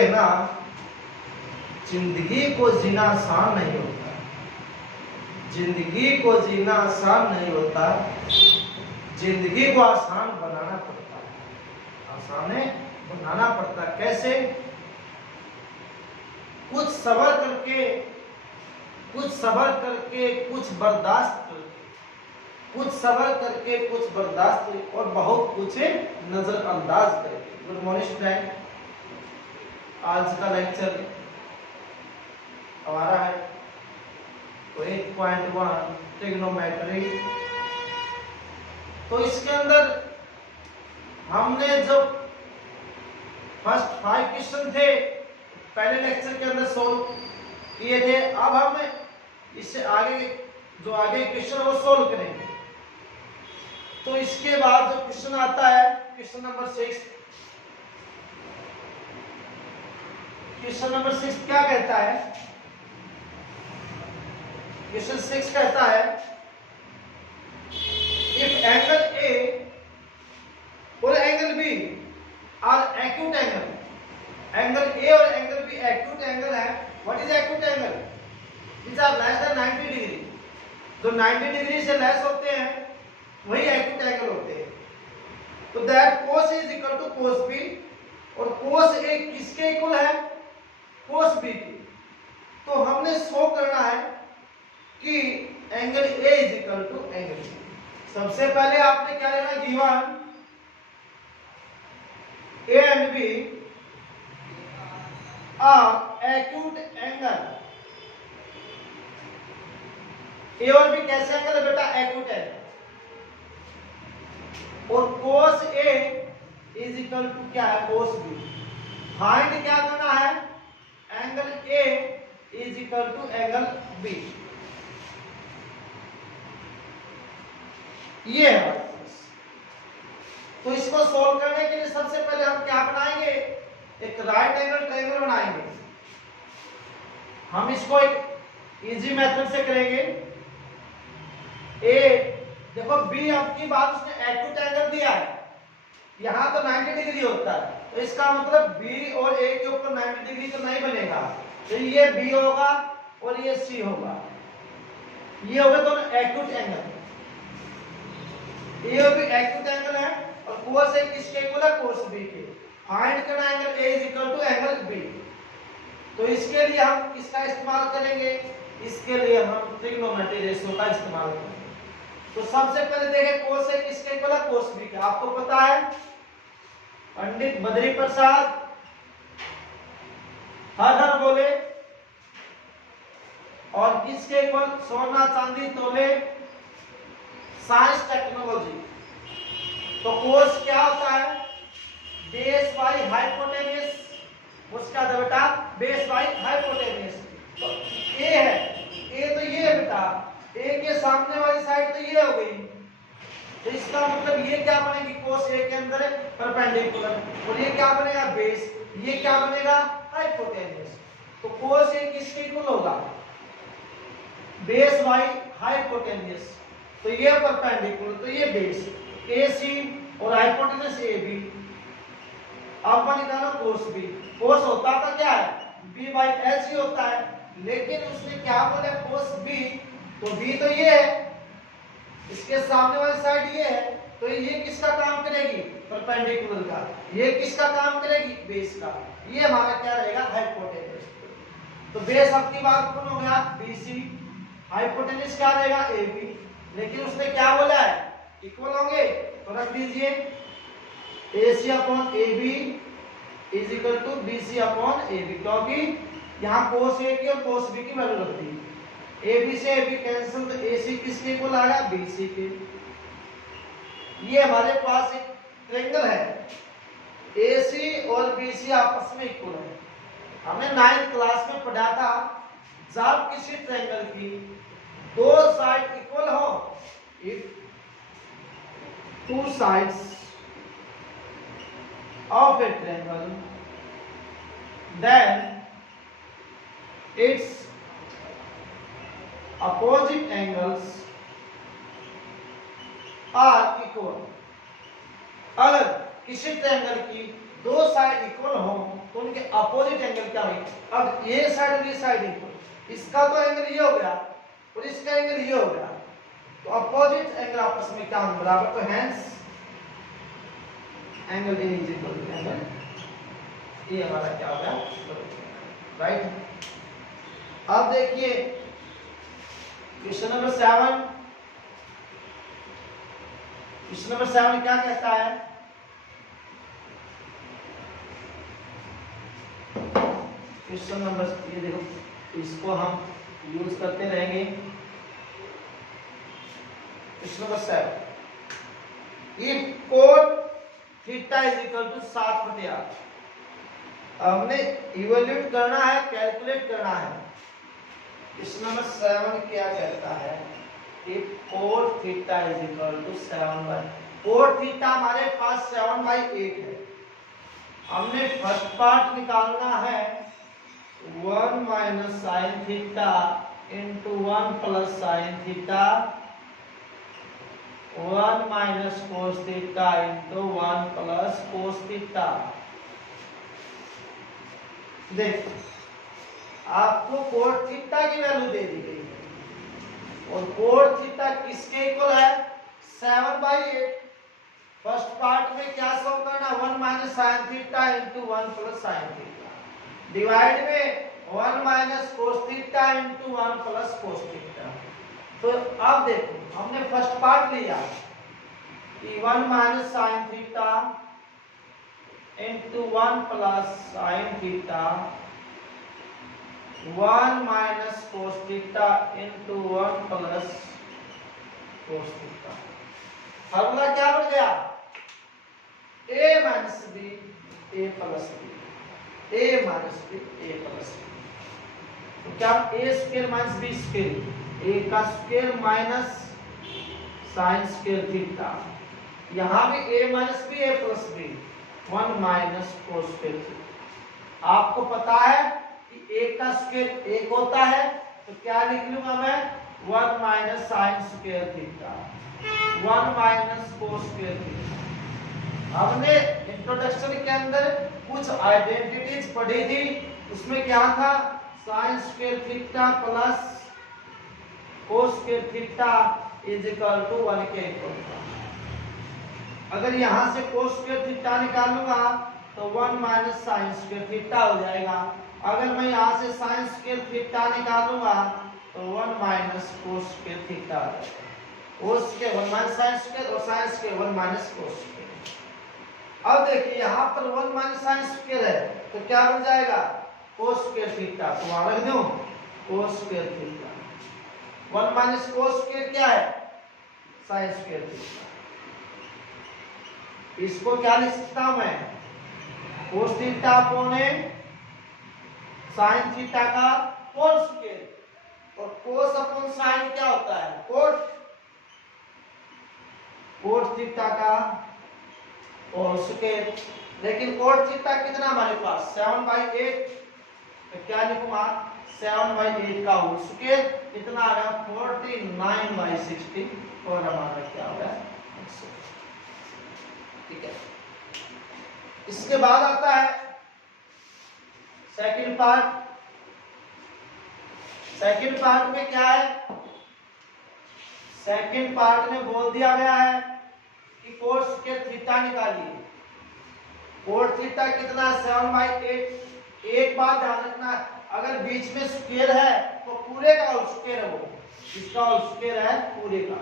हैं ना, जिंदगी को जीना आसान नहीं होता, जिंदगी को जीना आसान नहीं होता, जिंदगी को आसान बनाना पड़ता है, आसान बनाना पड़ता है। कैसे? कुछ सब्र करके, कुछ सब्र करके, कुछ बर्दाश्त करके, कुछ सब्र करके, कुछ बर्दाश्त करके और बहुत कुछ नजरअंदाज करके। गुड मॉर्निंग स्टूडेंट, आज का लेक्चर हमारा है तो 8.1 ट्रिग्नोमेट्री। तो इसके अंदर हमने जब फर्स्ट 5 क्वेश्चन थे पहले लेक्चर के अंदर सोल्व किए थे, अब हम इससे आगे जो आगे क्वेश्चन वो सोल्व करेंगे। तो इसके बाद जो क्वेश्चन आता है क्वेश्चन नंबर 6, क्वेश्चन नंबर 6 क्या कहता है? क्वेश्चन 6 कहता है इफ एंगल ए और angle B are acute angle, angle A और एंगल बी एक्यूट एंगल है। What is acute angle? This are less than 90 degree. जो 90 डिग्री से लेस होते हैं वही एक्यूट एंगल होते हैं। तो that cos A is equal to cos B, और cos A किसके इक्वल है? cos B की। तो हमने शो करना है कि angle A is equal to angle B। सबसे पहले आपने क्या लेना? Given A and B are acute angle। A और B कैसे एंगल है बेटा? Acute angle. और cos A is equal to क्या है? cos B। फाइंड क्या करना है? Angle A is equal to angle B। ये है। तो इसको सोल्व करने के लिए सबसे पहले हम क्या बनाएंगे? एक राइट एंगल ट्रायंगल बनाएंगे। हम इसको एक इजी मेथड से करेंगे। ए देखो, बी अब की बात उसने एक्यूट एंगल दिया है, यहां तो 90 डिग्री होता है, तो इसका मतलब बी और ए के ऊपर 90 डिग्री तो नहीं बनेगा। तो ये बी होगा और ये सी होगा, ये हो गए दोनों एक्यूट एंगल। ये भी एक्यूट एंगल है और cos A किसके इक्वल है? cos B के। फाइंड करना angle A is equal to angle B। तो इसके लिए हम किसका इस्तेमाल करेंगे? इसके लिए हम ट्रिग्नोमेट्री रेशियो का इस्तेमाल करेंगे। तो सबसे पहले देखें cos A किसके इक्वल है? cos B के। आपको पता है पंडित बद्री प्रसाद हर हर बोले, और किसके इक्वल? सोना चांदी तोले, साइंस टेक्नोलॉजी। तो cos क्या होता है? Base by hypotenuse. उसका था बेटा बेस बाई हाइपोटेन्यूज। तो a है, a तो ये है बेटा, a के सामने वाली साइड तो ये हो गई, तो इसका मतलब ये क्या बनेगी? cos A के अंदर परपेंडिकुलर, और ये क्या बनेगा? बेस। ये क्या बनेगा? हाइपोटेन्यूज। तो cos A किसके इक्वल होगा? Base by hypotenuse. तो ये परपेंडिकुलर, तो ये बेस AC और हाइपोटेन्यूज AB। अब निकालो cos B। cos होता तो क्या है? B बाई H ही होता है, लेकिन उसने क्या बोला? cos B। तो B तो ये है, इसके सामने वाली साइड ये है, तो ये किसका काम करेगी? परपेंडिकुलर का। ये किसका काम करेगी? बेस का। ये हमारा क्या रहेगा? हाइपोटेन्यूज। तो बेस आपकी बात कौन हो गया? BC। हाइपोटेन्यूज क्या रहेगा? AB। लेकिन उसने क्या बोला है? इक्वल होंगे, तो रख दीजिए AC upon AB is equal to BC upon AB, क्योंकि यहाँ cos A की और cos B की वैल्यू रख दी। AB से AB कैंसिल, तो AC किसके इक्वल आ गया? BC के। ये हमारे पास एक ट्रायंगल है, AC और BC आपस में इक्वल है। हमने 9th क्लास में पढ़ा था, जब किसी ट्रायंगल की दो साइड इक्वल हो, if two sides of a triangle, then its opposite angles are equal। अगर किसी ट्रायंगल की दो साइड इक्वल हो तो उनके अपोजिट एंगल क्या हुई। अब ये साइड और ये साइड इक्वल, इसका तो एंगल ये हो गया और इसका एंगल ये हो गया, तो अपोजिट एंगल आपस में क्या होंगे, बराबर। तो hence angle A is equal to angle ये हमारा क्या हो गया, राइट। अब देखिए क्वेश्चन नंबर 7, क्वेश्चन नंबर 7 क्या कहता है, क्वेश्चन नंबर, ये देखो इसको हम यूज करते रहेंगे। Question number 7, if cot theta is equal to 7/8, हमने इवैल्यूएट करना है, कैलकुलेट करना है। क्वेश्चन नंबर 7 क्या कहता है, if cot theta is equal to 7/, cot theta हमारे पास 7/8 है, हमने फर्स्ट पार्ट निकालना है 1 minus sine theta into 1 plus sine theta 1 minus cos theta into 1 plus cos theta. देख आपको कोट थीटा की वैल्यू दे दी गई है और कोट थीटा किसके इक्वल है, 7/8। फर्स्ट पार्ट में क्या सॉल्व करना, 1 minus sine theta into 1 plus sine theta, divide में 1 minus cos theta into 1 plus cos theta. तो अब देखो हमने फर्स्ट पार्ट लिया कि 1 minus sine theta into 1 plus sine theta 1 minus cos theta into 1 plus cos theta. Formula क्या बन गया, a minus B a plus B, a minus B a plus B. तो क्या a square minus B square, a का square minus sine square theta, यहाँ भी a minus B a plus B 1 minus cos square theta. आपको पता है कि a का स्क्वायर 1 होता है, तो क्या लिख लूंगा मैं 1 minus sine square theta 1 minus cos square theta. हमने इंट्रोडक्शन के अंदर कुछ आइडेंटिटीज पढ़ी थी, उसमें क्या था, sine square theta plus cos square theta is equal to 1 के इक्वल था। अगर यहां से कोस स्क्वायर थीटा निकालूंगा तो 1 माइनस साइन स्क्वायर थीटा हो जाएगा। अगर मैं यहां से साइन स्क्वायर थीटा निकालूंगा तो 1 माइनस कोस स्क्वायर थीटा आ जाएगा। कोस के 1 माइनस साइन स्क्वायर और sine square 1 minus cos square. अब देखिए यहाँ पर 1 माइनस साइन स्क्वायर है, तो क्या बन जाएगा, कोस स्क्वायर थीटा। तो वहां रख दूं कोस square theta, 1 minus cos square क्या है, साइन स्क्वायर थीटा। इसको क्या लिख सकता हूं मैं, cos theta upon sine theta का होल स्क्वायर, और कोस अपॉन साइन क्या होता है, कोट, कोट थीटा का होल स्क्वायर। लेकिन कोट थीटा कितना हमारे पास 7/8, तो क्या लिखूंगा 7/8 का होल स्क्वायर कितना आ गया 49/60, और हमारा क्या हो गया, ठीक है। इसके बाद आता है सेकंड पार्ट। सेकंड पार्ट में क्या है, सेकंड पार्ट में बोल दिया गया है कि कोट स्क्वायर थीटा निकालिए। कोट थीटा कितना 7/8। एक बात ध्यान रखना, अगर बीच में स्क्वायर है तो पूरे का होल स्क्वायर है, वो इसका होल स्क्वायर है पूरे का,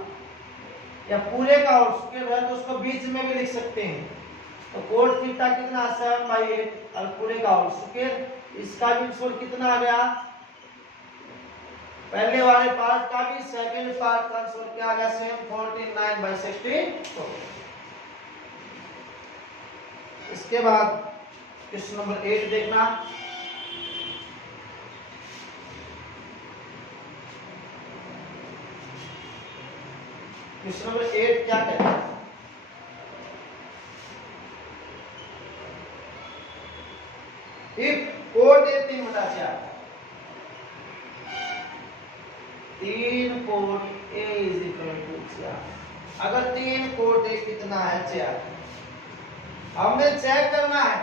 या पूरे का होल स्क्वायर है तो उसको बीच में भी लिख सकते हैं। तो कोट थीटा कितना 7/8 और पूरे का होल स्क्वायर, इसका भी आंसर कितना आ गया, पहले वाले पार्ट का भी सेकंड पार्ट का आंसर क्या आ गया, सेम 49/60। इसके बाद क्वेश्चन नंबर 8 देखना। क्वेश्चन नंबर 8 क्या कहता है, if cot A 3/4, 3 cot A is equal to 4, अगर 3 कोट ए कितना है 4, हमें चेक करना है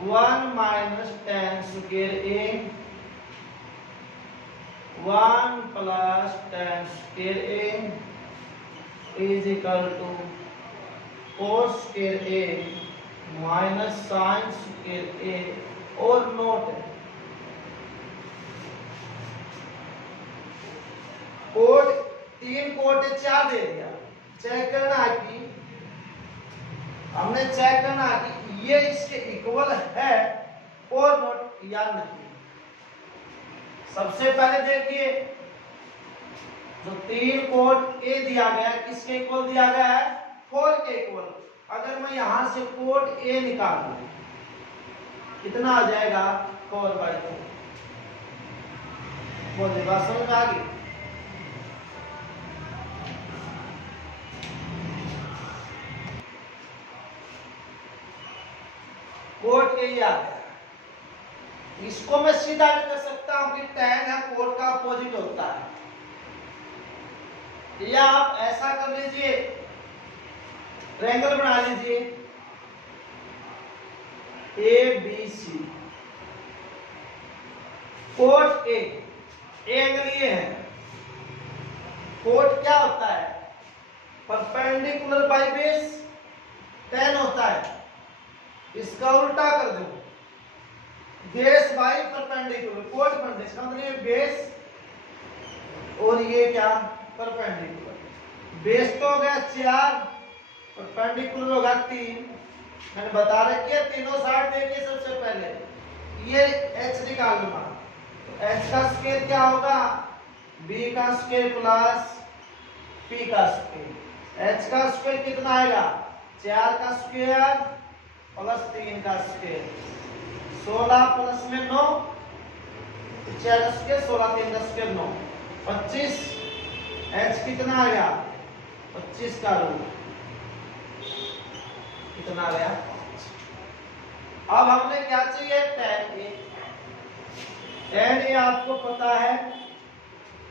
1 minus tan square a 1 plus tan square a is equal to cos square a minus sine square a और नोट है कोड 3 कोड 4 दे दिया। Check करना कि हमने चेक करना कि ये इसके इक्वल है और नॉट या नहीं। सबसे पहले देखिए जो 3 कोड ए दिया गया किसके इक्वल दिया गया है 4 के इक्वल। अगर मैं यहां से कोड ए निकाल दूं कितना आ जाएगा 4/2। बोलिए बात समझ में आ गई। कोड के ही आ गया। इसको मैं सीधा भी कर सकता हूं कि tan है कोड का अपोजिट होता है, या आप ऐसा कर लीजिए ट्रायंगल बना लीजिए A B C. Cot A angle ये है। कोड क्या होता है परपेंडिकुलर बाय बेस tan होता है। इसका उल्टा कर दो बेस बाई परपेंडिकुलर कोड बन दे। इसका मतलब ये बेस और ये क्या परपेंडिकुलर। बेस तो हो गया 4 परपेंडिकुलर होगा 3। मैंने बता रखी है तीनों साइड देखिए। सबसे पहले ये h निकाल लूंगा तो h का स्क्वायर क्या होगा b का स्क्वायर प्लस p का स्क्वायर। h का स्क्वायर कितना आएगा 4 का स्क्वायर प्लस 3 का स्क्वायर 16 प्लस में 9 4 का स्क्वायर 16 3 का स्क्वायर 9 25। h कितना आ गया 25 का रूट कितना आ गया 5। अब हमने क्या चाहिए tan a। tan a आपको पता है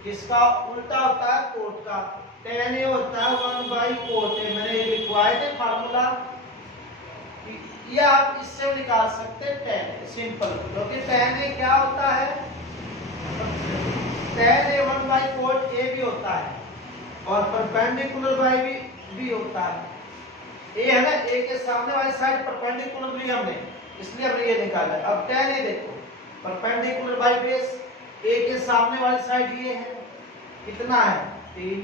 किसका उल्टा होता है कोट का। tan a होता है 1/कोट a। मैंने ये लिखवाया है फार्मूला। ये आप इससे निकाल सकते हैं tan सिंपल क्योंकि tan a क्या होता है tan a 1/कोट a भी होता है और परपेंडिकुलर बाय भी होता है। a है ना a के सामने वाली साइड परपेंडिकुलर ली हमने इसलिए हमने ये निकाला। अब tan a देखो परपेंडिकुलर बाय बेस a के सामने वाली साइड ये है कितना है 3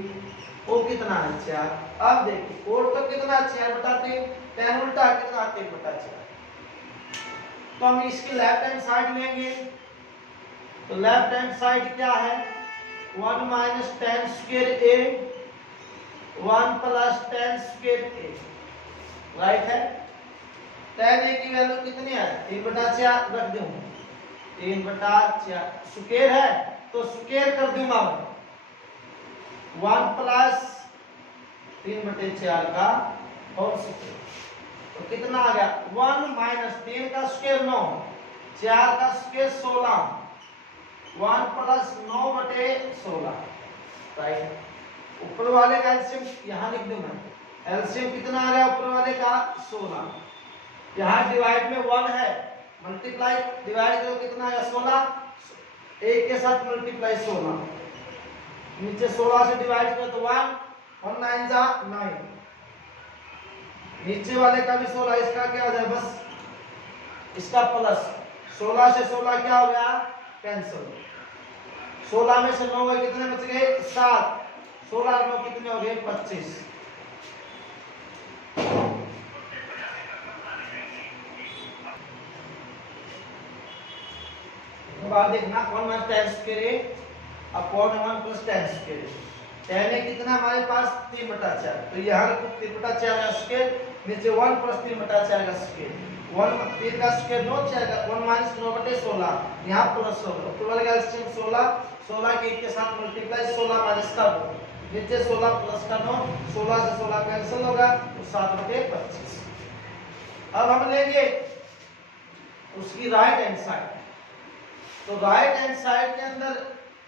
वो कितना है 4। अब देखिए कोड तो कितना 4/3 tan उल्टा कितना 3/4। तो हम इसकी लेफ्ट हैंड साइड लेंगे तो लेफ्ट हैंड साइड क्या है 1 minus tan square a 1 plus tan square a right है। tan a की वैल्यू कितनी है 3/4 रख दूं 3/4 स्क्वायर है तो स्क्वायर कर दूंगा मैं 1 प्लस 3/4 का होल स्क्वायर तो कितना आ गया 1 माइनस 3 का स्क्वायर 9 4 का स्क्वायर 16 1 प्लस 9/16 राइट। ऊपर वाले का एलसीएम यहां लिख दूं मैं। एलसीएम कितना आ गया ऊपर वाले का 16। यहां डिवाइड में 1 है मल्टीप्लाई डिवाइड करो कितना आएगा 16 एक के साथ मल्टीप्लाई 16 नीचे 16 से डिवाइड करो तो 1 और 9 जा 9 नीचे वाले का भी 16 इसका क्या हो जाए बस इसका प्लस 16 से 16 क्या हो गया कैंसिल। 16 में से 9 गए कितने बच गए 7 16 और 9 कितने हो गए 25। बात देखना 1 minus tan square upon 1 plus tan square. tan है कितना हमारे पास 3/4 तो यहाँ 3/4 का स्क्वायर नीचे 1 प्लस 3/4 का स्क्वायर 1 3 का स्क्वायर 9 4 का 1 माइनस 9/16 यहाँ प्लस होगा तो वाला एलसीएम 16 के 1 के साथ मल्टीप्लाई 16 माइनस का 9 नीचे 16 प्लस का 9 16 से 16 कैंसिल होगा तो 7/25। अब हम लेंगे उसकी राइट हैंड साइड। तो राइट हैंड साइड के अंदर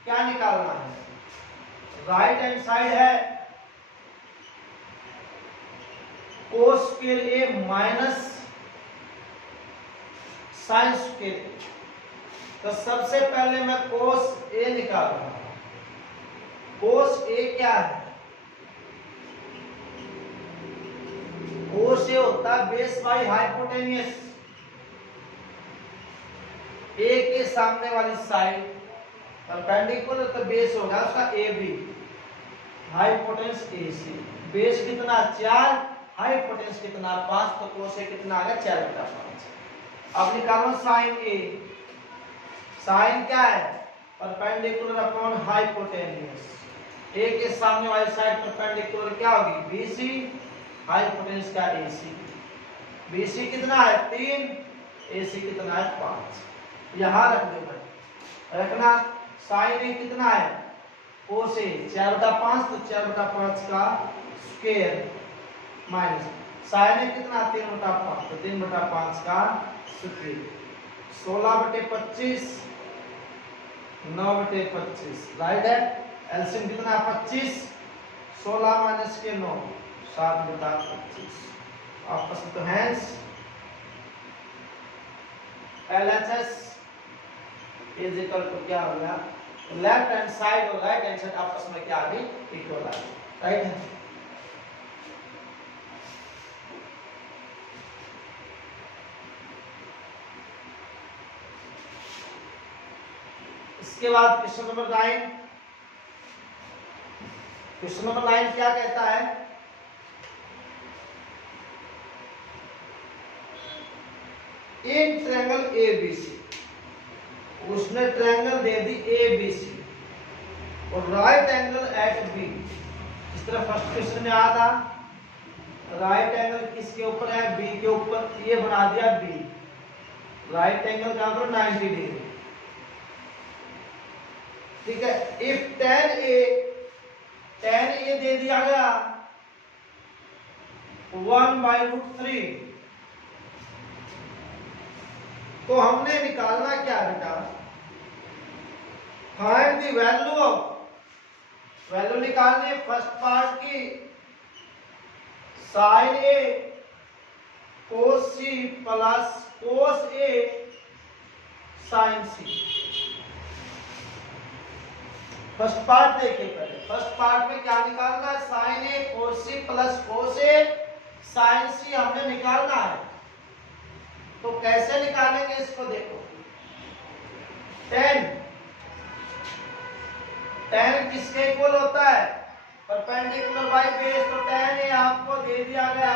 क्या निकालना है राइट हैंड साइड है cos square a minus sine square. तो सबसे पहले मैं कोस ए निकालूंगा। कोस ए क्या है? कोस ए होता है बेस बाई हाइपोटेनियस, ए के सामने वाली साइड परपेंडिकुलर, तो बेस होगा उसका A B, hypotenuse A C. Base कितना 4, हाइपोटेन्यूस कितना 5, तो कोस ए कितना आ गया 4/5। अब निकालो साइन ए। साइन क्या है? परपेंडिकुलर अपॉन हाइपोटेन्यूस, ए के सामने वाली साइड परपेंडिकुलर क्या होगी? बीसी, हाइपोटेन्यूस का एसी। बीसी कितना है 3, एसी कितना है 5। यहां रख दो भाई, रखना। साइन ए कितना है? कोस ए 4/5, तो 4/5 का स्क्वायर माइनस साइन ए कितना 3/5, तो 3/5 का स्क्वायर। 16/25, 9/25, राइट है। एलसीएम कितना 25, 16 माइनस के 9, 7/25। आपस में तो hence LHS is equal to क्या हो गया? लेफ्ट हैंड साइड और राइट हैंड साइड आपस में क्या आ गई? इक्वल आ गई, राइट है। इसके बाद क्वेश्चन नंबर 9। क्वेश्चन नंबर 9 क्या कहता है? इन ट्रायंगल ABC, उसने ट्रायंगल दे दी ABC और राइट एंगल एट B। इस तरह फर्स्ट क्वेश्चन में आया था, राइट एंगल किसके ऊपर है? B के ऊपर। ये बना दिया B, राइट एंगल का करो 90 डिग्री, ठीक है। इफ tan A दे दिया गया 1/√3, तो हमने निकालना क्या बेटा? Find the value of, value निकालनी है फर्स्ट पार्ट की, साइन ए कोस सी प्लस कोस ए साइन सी। फर्स्ट पार्ट देखिए पहले। फर्स्ट पार्ट में क्या निकालना है? साइन ए कोस सी प्लस कोस ए साइन सी हमने निकालना है। तो कैसे निकालेंगे इसको? देखो, tan किसके इक्वल होता है? Perpendicular by base. तो tan ए आपको दे दिया गया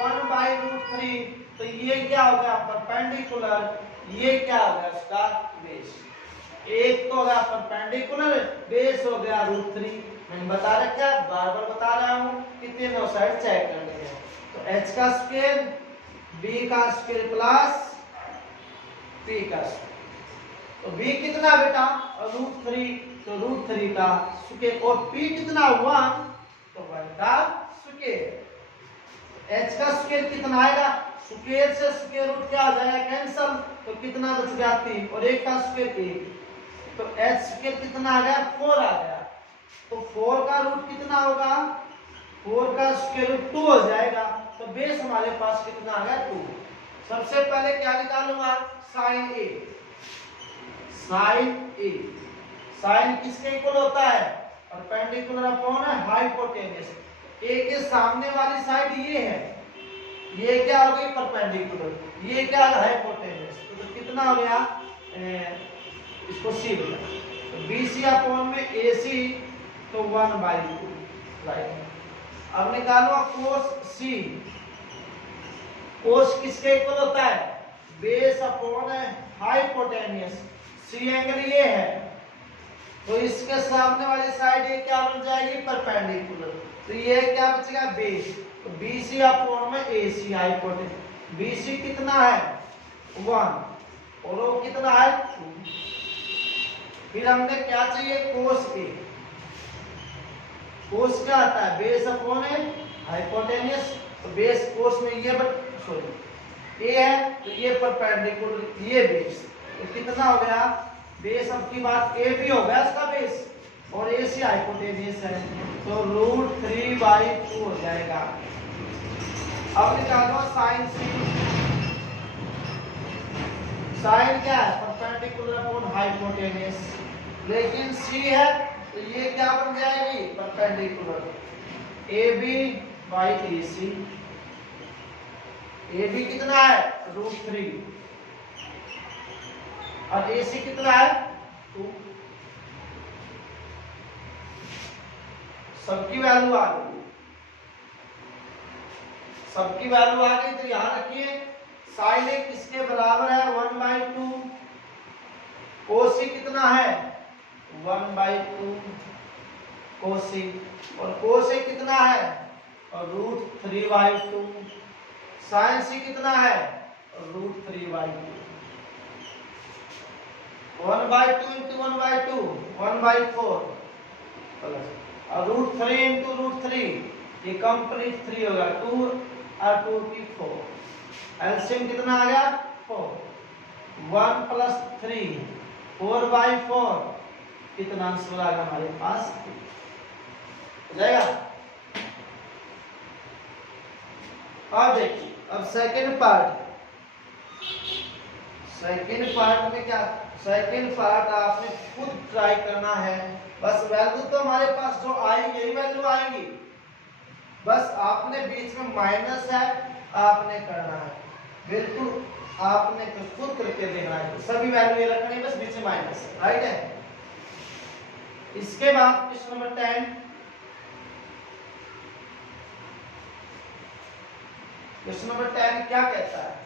1/√3, तो ये क्या हो गया? परपेंडिकुलर। ये क्या हो गया? उसका बेस। एक तो हो गया परपेंडिकुलर, बेस हो गया √3। मैंने बता रखा है, बार बार बता रहा हूं कि तीनों साइड चेक करने हैं। तो h का स्क्वायर, b का स्क्वायर प्लस p का स्क्वायर। तो b कितना बेटा? √3, तो √3 का स्क्वायर। और p कितना हुआ? तो 1 का स्क्वायर। h का स्क्वायर कितना आएगा? स्क्वायर से स्क्वायर रूट क्या हो जाएगा? कैंसल। तो कितना बच गया? 3, और 1 का स्क्वायर 1, तो h स्क्वायर कितना आ गया? 4 आ गया। तो 4 का रूट कितना होगा? 4 का स्क्वायर रूट 2 हो जाएगा। तो बेस हमारे पास कितना आ गया? 2। सबसे पहले क्या निकालूंगा? साइन ए। साइन ए, साइन किसके इक्वल होता है? Perpendicular upon hypotenuse. ए के सामने वाली साइड ये है, ये क्या हो गई? परपेंडिकुलर। ये क्या है? हाइपोटेन्यूस। तो कितना हो गया? इसको सी बोला। तो BC अपॉन में AC, तो 1/2, राइट। अब निकालो कोस C। कोस किसके इक्वल होता है? Base upon hypotenuse. C angle ये है, तो इसके सामने वाली साइड ये क्या बन जाएगी? परपेंडिकुलर। तो ये क्या बचेगा? बेस। तो BC अपॉन में AC, हाइपोटेन्यूस। BC कितना है? 1, और वो कितना है? 2। फिर हमने क्या चाहिए? कोस ए। कोस क्या आता है? Base upon hypotenuse. तो बेस कोस में ये सॉरी ए है, तो ये परपेंडिकुलर, ये बेस। तो कितना हो गया? बेस अब की बात ए भी हो गया इसका बेस, और ए सी हाइपोटेन्यूस है, तो √3/2 हो जाएगा। अब निकालो साइन सी। साइन क्या है, परपेंडिकुलर अपॉन हाइपोटेन्यूस, लेकिन सी है तो ये क्या बन जाएगी, perpendicular. A B by A C, A B कितना है √3 और ए सी कितना है 2। सबकी वैल्यू आ गई, सबकी वैल्यू आ गई। तो याद रखिए साइन ए किसके बराबर है 1/2, कोसी कितना है 1/2 कोसी, और कोसे कितना है √3/2, साइन सी कितना है √3/2, 1/2 into 1/2 1/4 प्लस और √3 into √3 ये कंप्लीट 3 होगा, 2 और 2 की 4, एलसीएम कितना आ गया 4, 1 + 3 4/4 कितना आंसर आ गया हमारे पास हो जाएगा। अब देखिए अब सेकंड पार्ट में क्या, सेकंड पार्ट आपने खुद ट्राई करना है। बस वैल्यू तो हमारे पास जो आएगी यही वैल्यू आएगी, बस आपने बीच में माइनस है आपने करना है, बिल्कुल आपने खुद करके देखना है, सभी वैल्यू ये रखनी है, बस बीच में माइनस है, राइट है। इसके बाद क्वेश्चन नंबर 10, क्वेश्चन नंबर 10 क्या कहता है,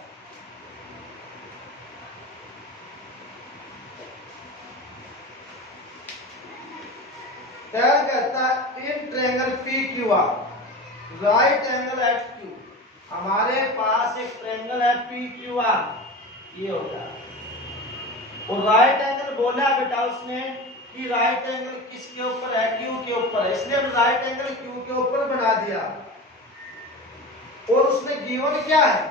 क्या कहता है in triangle PQR right angle at Q, हमारे पास एक ट्रायंगल है PQR ये होता है, और राइट एंगल बोला बेटा उसने कि राइट एंगल किसके ऊपर है Q के ऊपर है, इसलिए हम राइट एंगल Q के ऊपर बना दिया। और उसने गिवन क्या है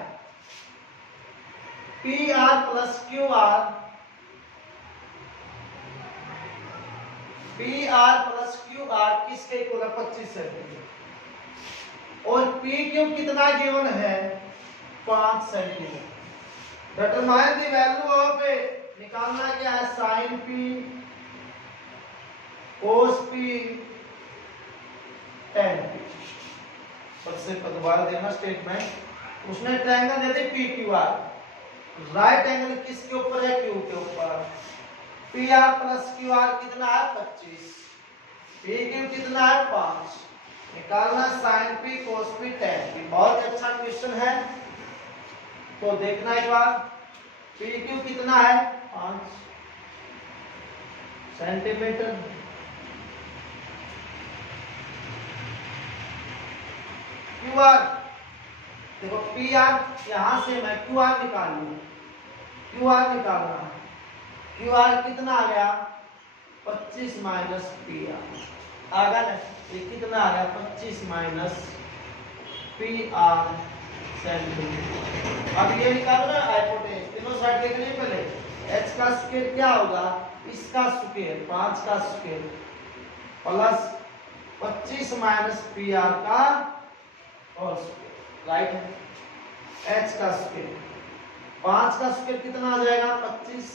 PR + QR, PR + QR किसके इक्वल है 25 सेंटीमीटर, और PQ कितना गिवन है 5 centimetre. Determine the value of a, निकालना क्या है sin P cos P tan P। सबसे दोबारा देना स्टेटमेंट, उसने ट्रायंगल दे दी PQR, राइट एंगल किसके ऊपर है Q के ऊपर, PR + QR कितना है 25, PQ कितना है 5, निकालना sin P cos P tan P। बहुत अच्छा क्वेश्चन है, तो देखना एक बार, PQ कितना है 5 सेंटीमीटर, QR देखो PR यहां से मैं QR निकाल लूं, QR निकालना है, QR कितना आ गया 25 - PR आ गया ना, ये कितना आ गया 25 - PR सेंटीमीटर। अब ये निकालो ना हाइपोटेन्यूज, तीनों साइड देख लीजिए पहले, h का स्क्वायर क्या होगा इसका स्क्वायर 5 का स्क्वायर प्लस 25 - PR का और स्क्वायर, राइट है। h का स्क्वायर 5 का स्क्वायर कितना आ जाएगा 25,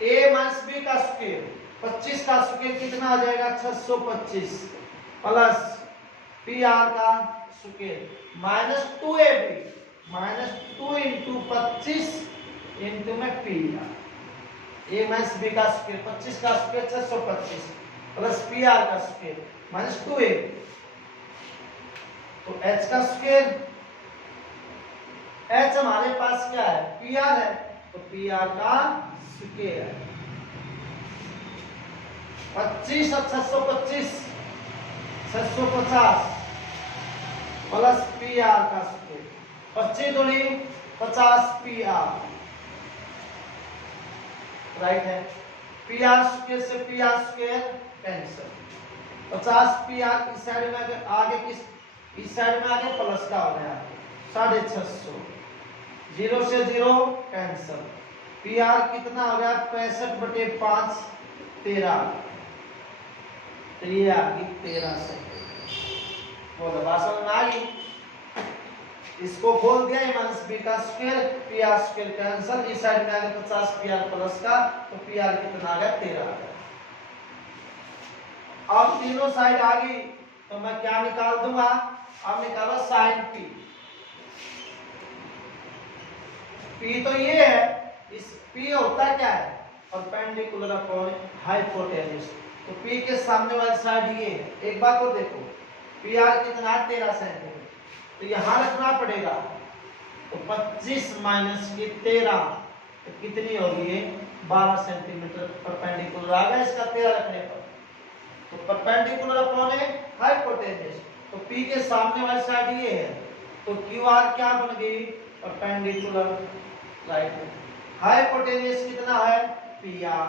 a - b का स्क्वायर 25 का स्क्वायर कितना आ जाएगा 625 प्लस PR का स्क्वायर -2ab -2 × 25 × में PR, a - b का स्क्वायर 25 का स्क्वायर 625 प्लस PR का स्क्वायर -2ab, तो h का स्क्वायर, h हमारे पास क्या है PR है, तो PR का स्क्वायर है 25 और 625 650 प्लस PR का स्क्वायर, 25 दूनी 50 PR, राइट है। PR स्क्वायर से PR स्क्वायर कैंसिल, 50 PR इस साइड में आगे किस इस साइड में आगे प्लस का हो गया 650, 0 से 0 कैंसिल, PR कितना हो गया 65/5 13, तो ये आ गई 13 से। बोलो बात समझ में आ गई। इसको बोल दिया माइनस बी का square, P R square cancel, इस साइड में आ गया 50 पी आर प्लस का, तो पी आर कितना आ गया 13 आ गया। अब तीनों साइड आ गई तो मैं क्या निकाल दूंगा, अब निकालो साइन पी। पी तो ये है, इस पी होता क्या है परपेंडिकुलर अपॉन हाइपोटेन्यूज, तो पी के सामने वाली साइड ये है। एक बात और देखो, पी आर कितना है 13 सेंटीमीटर, तो यहां रखना पड़ेगा, तो 25 माइनस की 13 तो कितनी होगी 12 सेंटीमीटर परपेंडिकुलर आ गया इसका 13 रखने पर। तो परपेंडिकुलर अपॉन हाइपोटेन्यूज, तो पी के सामने वाली साइड ये है, तो क्यू आर क्या बन गई परपेंडिकुलर राइट। हाइपोटेन्यूज कितना है पी आर,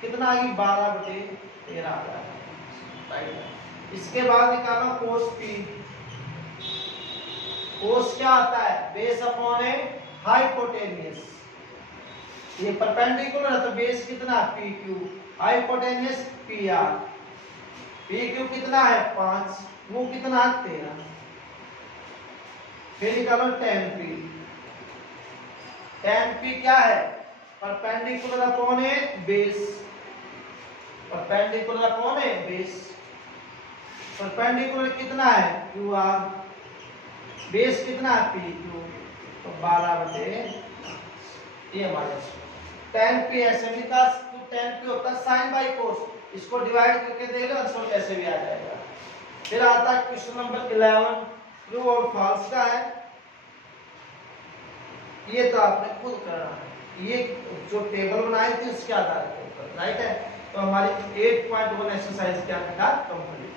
कितना आ गई 12/13 आ गया राइट। इसके बाद निकालो कोस पी। कोस क्या आता है बेस अपॉन हाइपोटेन्यूज, ये परपेंडिकुलर है तो बेस कितना P Q, hypotenuse P R, P Q कितना है 5, वो कितना है 13। फिर निकालो tan पी। tan पी क्या है perpendicular upon base, perpendicular upon base, perpendicular कितना है क्यू आर, बेस कितना है पी क्यू, तो 12/, ये हमारे tan पी ऐसे निकाल, तो tan पी होता है sin बाई कोस, इसको डिवाइड करके देख लो आंसर कैसे भी आ जाएगा। फिर आता है क्वेश्चन नंबर 11, ट्रू और फॉल्स का है, ये तो आपने खुद करना है, ये जो टेबल बनाई थी उसके आधार के ऊपर राइट है। तो हमारी 8.1 एक्सरसाइज क्या था कंप्लीट।